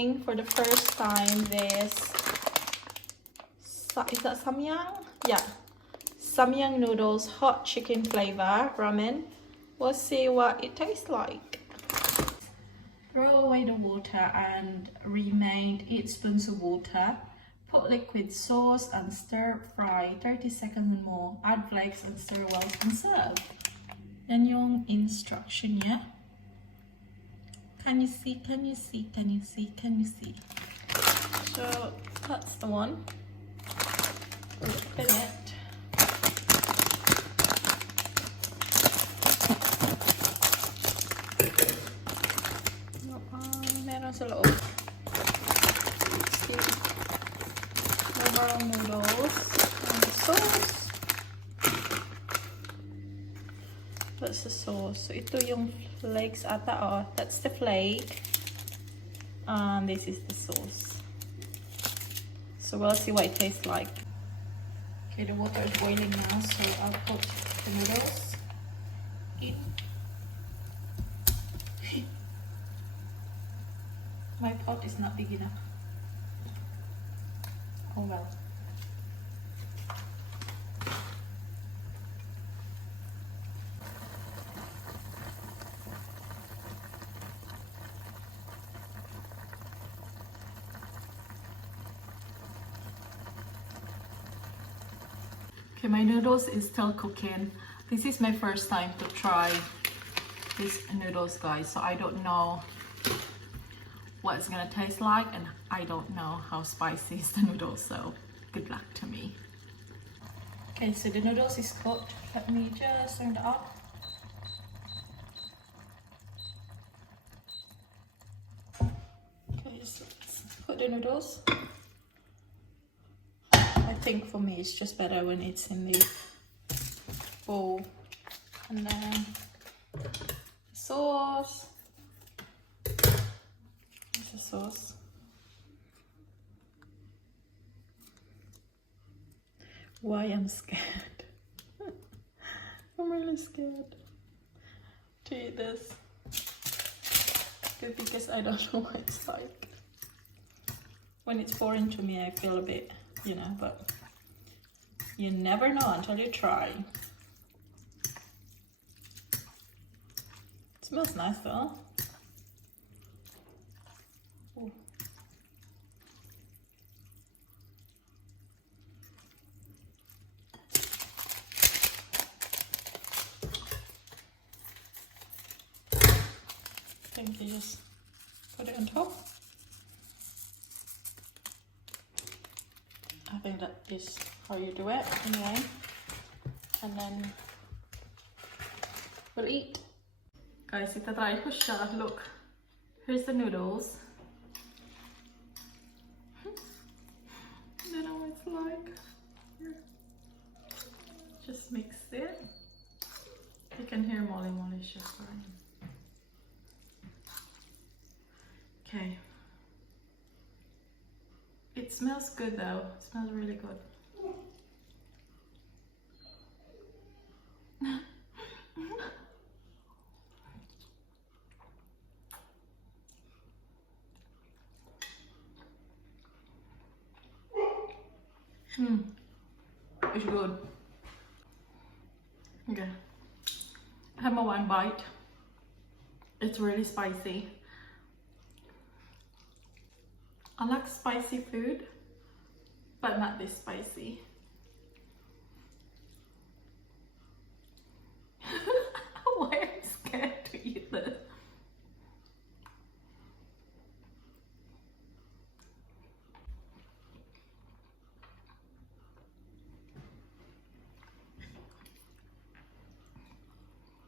trying for the first time this, is that Samyang? Yeah, Samyang noodles, hot chicken flavor ramen. We'll see what it tastes like. Throw away the water and remain 8 spoons of water. Put liquid sauce and stir fry 30 seconds and more. Add flakes and stir well and serve. Yan yung instruction niya. Can you see? Can you see? Can you see? Can you see? So that's the one. Open it. Meron sa loob. See? Normal noodles and the sauce. That's the sauce. So ito yung flakes ata. Oh, that's the flake. And this is the sauce. So we'll see what it tastes like. Okay, the water is boiling now, so I'll put the noodles in. My pot is not big enough. Oh well. Okay, my noodles is still cooking. This is my first time to try these noodles, guys, so I don't know what it's gonna taste like, and I don't know how spicy is the noodles, so good luck to me. Okay, so the noodles is cooked. Let me just turn it up. Okay, so let's put the noodles. I think for me it's just better when it's in the bowl. And then sauce. This is sauce. Why I'm scared. I'm really scared to eat this. Because I don't know what it's like. When it's foreign to me, I feel a bit, you know, but you never know until you try. It smells nice though. Ooh. I think you just put it on top. I think that is how you do it anyway. And then we'll eat. Guys, itatry ko siya. Look, here's the noodles. You know what it's like. Here. Just mix it. You can hear Molly just frying. Okay. It smells good though. It smells really good. It's good. Okay. I have my one bite. It's really spicy. I like spicy food, but not this spicy. Why am I scared to eat this?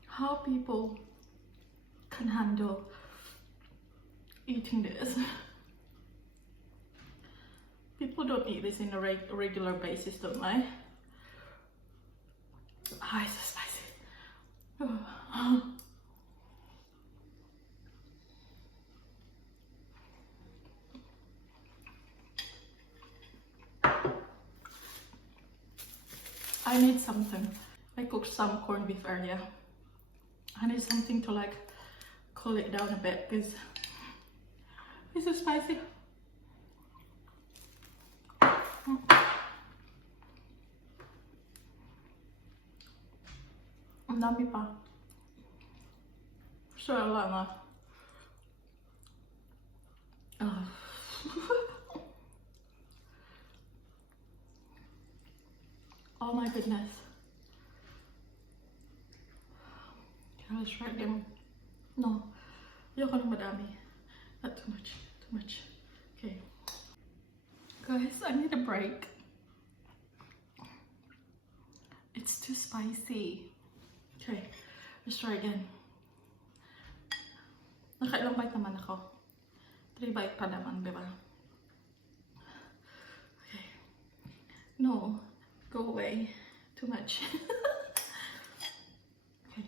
How people can handle eating this. People don't eat this in a regular basis, don't they? Ah, it's so spicy. I need something. I cooked some corned beef earlier. I need something to like cool it down a bit because This is spicy. Ang dami pa. So, wala na. Oh my goodness. Okay, let's try them. No. Ayoko ng madami. Not too much. Too much. Okay. Guys, I need a break. It's too spicy. Okay. Let's try again. Nakailang bite naman ako. 3 bite pa naman, diba? Okay. No. Go away. Too much. Okay.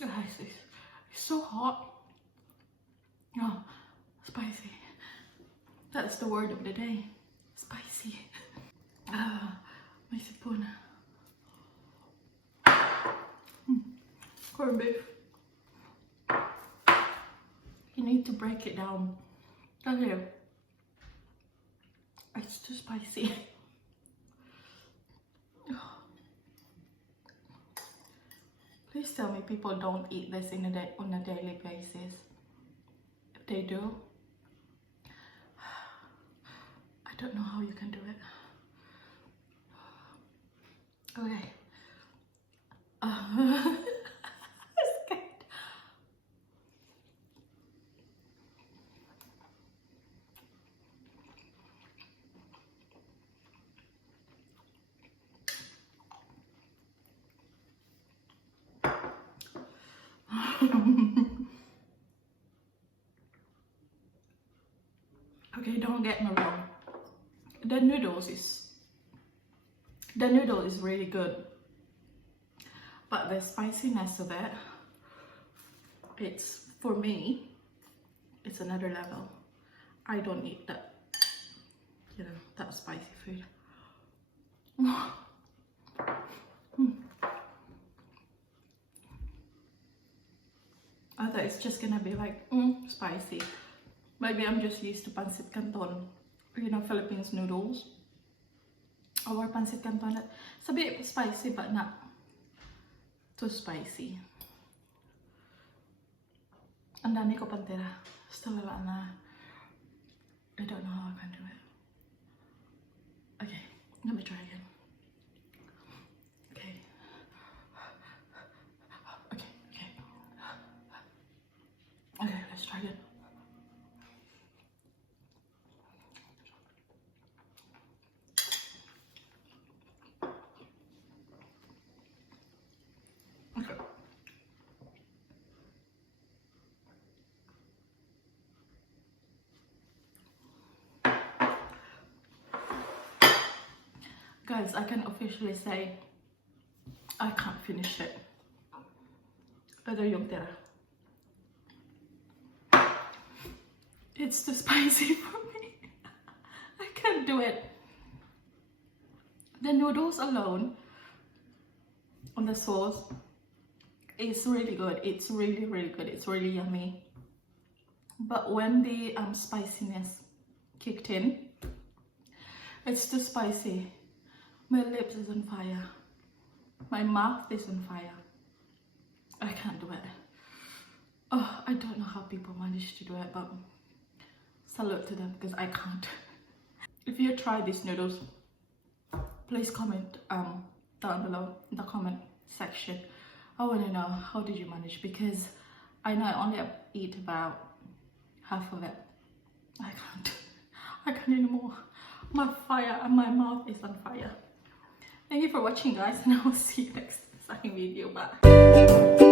Guys, it's so hot. Oh, spicy. That's the word of the day. Spicy. Ah, my spoon. Corned beef. You need to break it down. Okay. It's too spicy. Please tell me people don't eat this on a daily basis. If they do, I don't know how you can do it. Okay. I'm scared. Okay, don't get me wrong. The noodle is really good, but the spiciness of it, it's, for me, it's another level. I don't eat that, you know, that spicy food. I thought it's just gonna be like spicy. Maybe I'm just used to pancit canton, you know, Philippines noodles. Or pancit canton. It's a bit spicy, but not too spicy. Ang dami ko pantera. Still wala na. I don't know how I can do it. Okay, let me try again. Okay. Okay, let's try again. Guys, I can officially say I can't finish it. Ito yung tira. It's too spicy for me. I can't do it. The noodles alone on the sauce is really good. It's really, really good. It's really yummy. But when the spiciness kicked in, it's too spicy. My lips is on fire. My mouth is on fire. I can't do it. Oh, I don't know how people manage to do it, but salute to them because I can't. If you try these noodles, please comment down below in the comment section. I want to know, how did you manage? Because I know I only eat about half of it. I can't anymore. My mouth is on fire. Thank you for watching, guys, and I will see you next video. Bye.